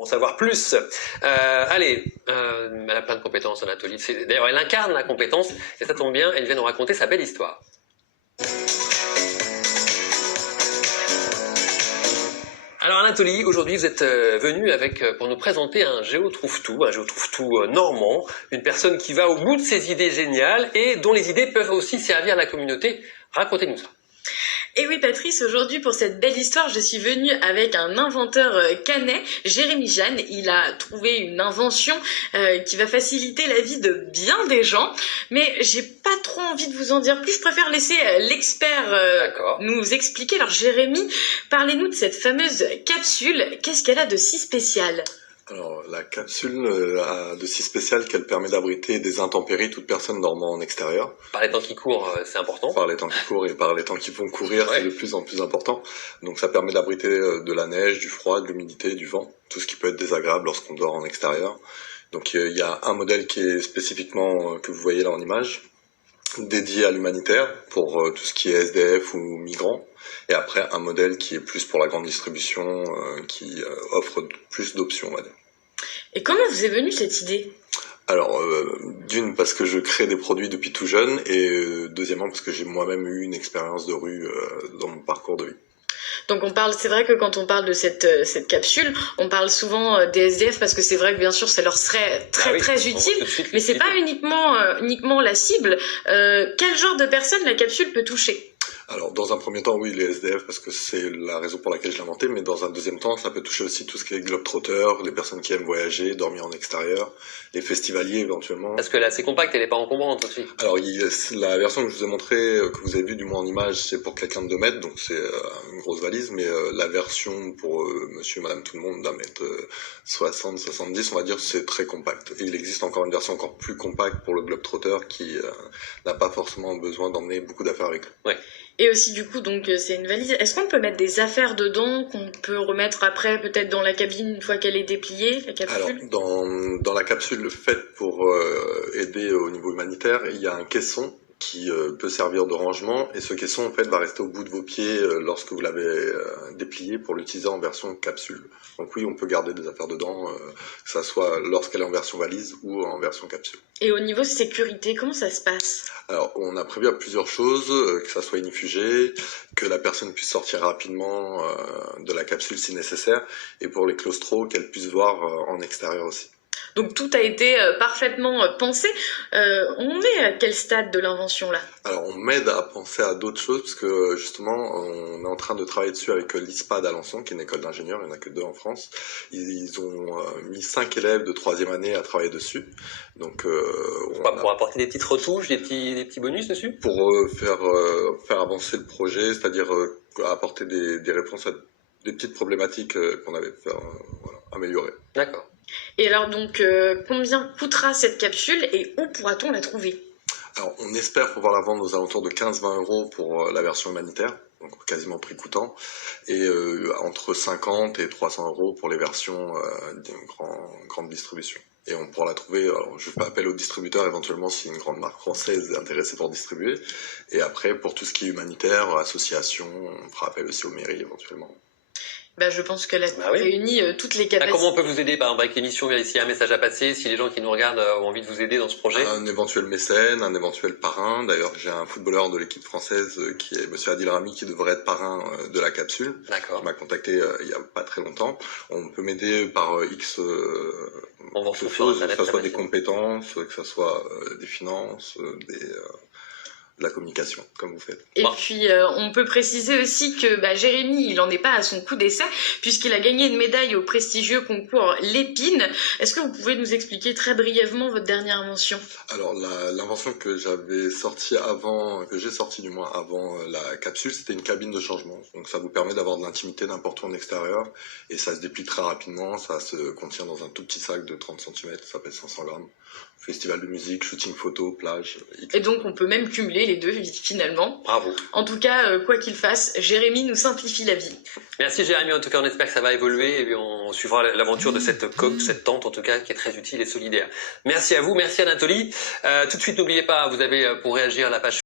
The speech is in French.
pour en savoir plus. Allez, elle a plein de compétences, Anatolie. D'ailleurs, elle incarne la compétence, et ça tombe bien, elle vient nous raconter sa belle histoire. Alors Anatolie, aujourd'hui vous êtes venue pour nous présenter un géotrouve-tout normand, une personne qui va au bout de ses idées géniales et dont les idées peuvent aussi servir à la communauté. Racontez-nous ça. Et oui Patrice, aujourd'hui pour cette belle histoire, je suis venue avec un inventeur canet, Jérémy Jeanne. Il a trouvé une invention qui va faciliter la vie de bien des gens, mais j'ai pas trop envie de vous en dire plus, je préfère laisser l'expert nous expliquer. Alors Jérémy, parlez-nous de cette fameuse capsule, qu'est-ce qu'elle a de si spécial ? Alors, la capsule a de si spécial qu'elle permet d'abriter des intempéries toute personne dormant en extérieur. Par les temps qui courent, c'est important. Par les temps qui courent et par les temps qui vont courir, c'est de plus en plus important. Donc ça permet d'abriter de la neige, du froid, de l'humidité, du vent, tout ce qui peut être désagréable lorsqu'on dort en extérieur. Donc il y a un modèle qui est spécifiquement, que vous voyez là en image, dédié à l'humanitaire, pour tout ce qui est SDF ou migrants. Et après, un modèle qui est plus pour la grande distribution, qui offre plus d'options, on va dire. Et comment vous est venue cette idée ? Alors, d'une, parce que je crée des produits depuis tout jeune, et deuxièmement, parce que j'ai moi-même eu une expérience de rue dans mon parcours de vie. Donc c'est vrai que quand on parle de cette capsule, on parle souvent des SDF parce que c'est vrai que bien sûr ça leur serait très utile, mais c'est pas uniquement la cible. Quel genre de personnes la capsule peut toucher ? Alors, dans un premier temps, oui, les SDF, parce que c'est la raison pour laquelle je l'ai inventé, mais dans un deuxième temps, ça peut toucher aussi tout ce qui est globetrotters, les personnes qui aiment voyager, dormir en extérieur, les festivaliers éventuellement. Parce que là, c'est compact, elle n'est pas encombrante aussi. Alors, la version que je vous ai montrée, que vous avez vue du moins en image, c'est pour quelqu'un de 2 mètres, donc c'est une grosse valise, mais la version pour monsieur, madame, tout le monde d'un mètre 60, 70, on va dire, c'est très compact. Et il existe encore une version encore plus compacte pour le globetrotter qui n'a pas forcément besoin d'emmener beaucoup d'affaires avec lui. Ouais. Et aussi du coup, donc c'est une valise. Est-ce qu'on peut mettre des affaires dedans qu'on peut remettre après peut-être dans la cabine une fois qu'elle est dépliée, la capsule ? Alors, dans la capsule faite pour aider au niveau humanitaire, il y a un caisson qui peut servir de rangement, et ce caisson en fait va rester au bout de vos pieds lorsque vous l'avez déplié pour l'utiliser en version capsule. Donc oui, on peut garder des affaires dedans, que ça soit lorsqu'elle est en version valise ou en version capsule. Et au niveau sécurité, comment ça se passe ? Alors, on a prévu plusieurs choses, que ça soit inifugé, que la personne puisse sortir rapidement de la capsule si nécessaire, et pour les claustros, qu'elle puisse voir en extérieur aussi. Donc tout a été parfaitement pensé. On est à quel stade de l'invention là ? Alors on m'aide à penser à d'autres choses parce que justement on est en train de travailler dessus avec l'ISPA d'Alençon qui est une école d'ingénieurs, il n'y en a que 2 en France. Ils ont mis 5 élèves de 3e année à travailler dessus. Donc pour apporter des petites retouches, des petits bonus dessus ? Pour faire avancer le projet, c'est-à-dire apporter des réponses à des petites problématiques qu'on avait améliorer. D'accord. Et alors donc, combien coûtera cette capsule et où pourra-t-on la trouver ? Alors, on espère pouvoir la vendre aux alentours de 15-20 € pour la version humanitaire, donc quasiment prix coûtant, et entre 50 et 300 € pour les versions d'une grande distribution. Et on pourra la trouver, alors je fais appel aux distributeurs éventuellement si une grande marque française est intéressée pour distribuer, et après pour tout ce qui est humanitaire, association, on fera appel aussi aux mairies éventuellement. Je pense qu'elle a réuni toutes les capacités. Comment on peut vous aider par exemple avec l'émission, s'il y a un message à passer, si les gens qui nous regardent ont envie de vous aider dans ce projet ? Un éventuel mécène, un éventuel parrain. D'ailleurs, j'ai un footballeur de l'équipe française qui est monsieur Adil Rami qui devrait être parrain de la capsule. D'accord. Il m'a contacté il y a pas très longtemps. On peut m'aider par X choses, que ce soit des compétences, que ce soit des finances, de la communication, comme vous faites. Et puis, on peut préciser aussi que Jérémy, il n'en est pas à son coup d'essai, puisqu'il a gagné une médaille au prestigieux concours Lépine. Est-ce que vous pouvez nous expliquer très brièvement votre dernière invention ? Alors, l'invention que j'ai sortie avant la capsule, c'était une cabine de changement. Donc, ça vous permet d'avoir de l'intimité n'importe où en extérieur, et ça se déplie très rapidement, ça se contient dans un tout petit sac de 30 cm, ça pèse 500 grammes. Festival de musique, shooting photo, plage. Et donc on peut même cumuler les deux finalement. Bravo. En tout cas, quoi qu'il fasse, Jérémy nous simplifie la vie. Merci Jérémy, en tout cas on espère que ça va évoluer et puis on suivra l'aventure de cette coque, cette tente en tout cas qui est très utile et solidaire. Merci à vous, merci Anatolie. Tout de suite n'oubliez pas, vous avez pour réagir la page